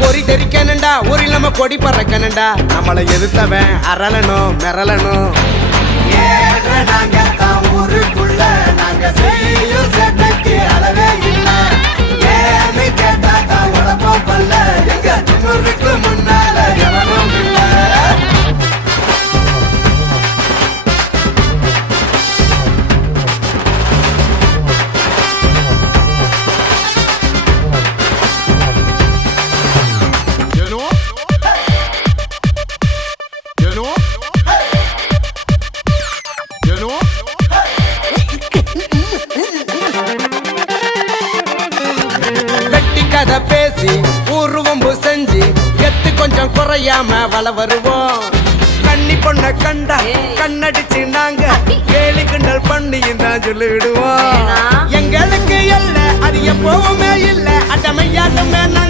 பொறி தெரிக்கணுண்டா ஊரில் நம்ம கொடி பறக்கணுண்டா நம்மளை எதிர்த்தவன் அரளணும் மிரளணும் நாங்க தான் ஊருக்குள்ள நாங்க செய்யும் சேட்டைக்கு அளவே இல்ல ஏன்னு கேட்டாக்கா உழப்பம் பல்ல எங்க திமுருக்கு முன்னால எவனும் இல்ல கதை பேசி ஊர்வம்பு செஞ்சு எத்து கொஞ்சம் குறையாம வள வருவோம் கண்ணி பொண்ண கண்டா கண்ணடிச்சு நாங்க கேலி கிண்டல் பண்ணி தான் சொல்லிடுவோம் எங்களுக்கு இல்ல அது எப்பவுமே இல்ல அட்டமையாட்டமே நாங்க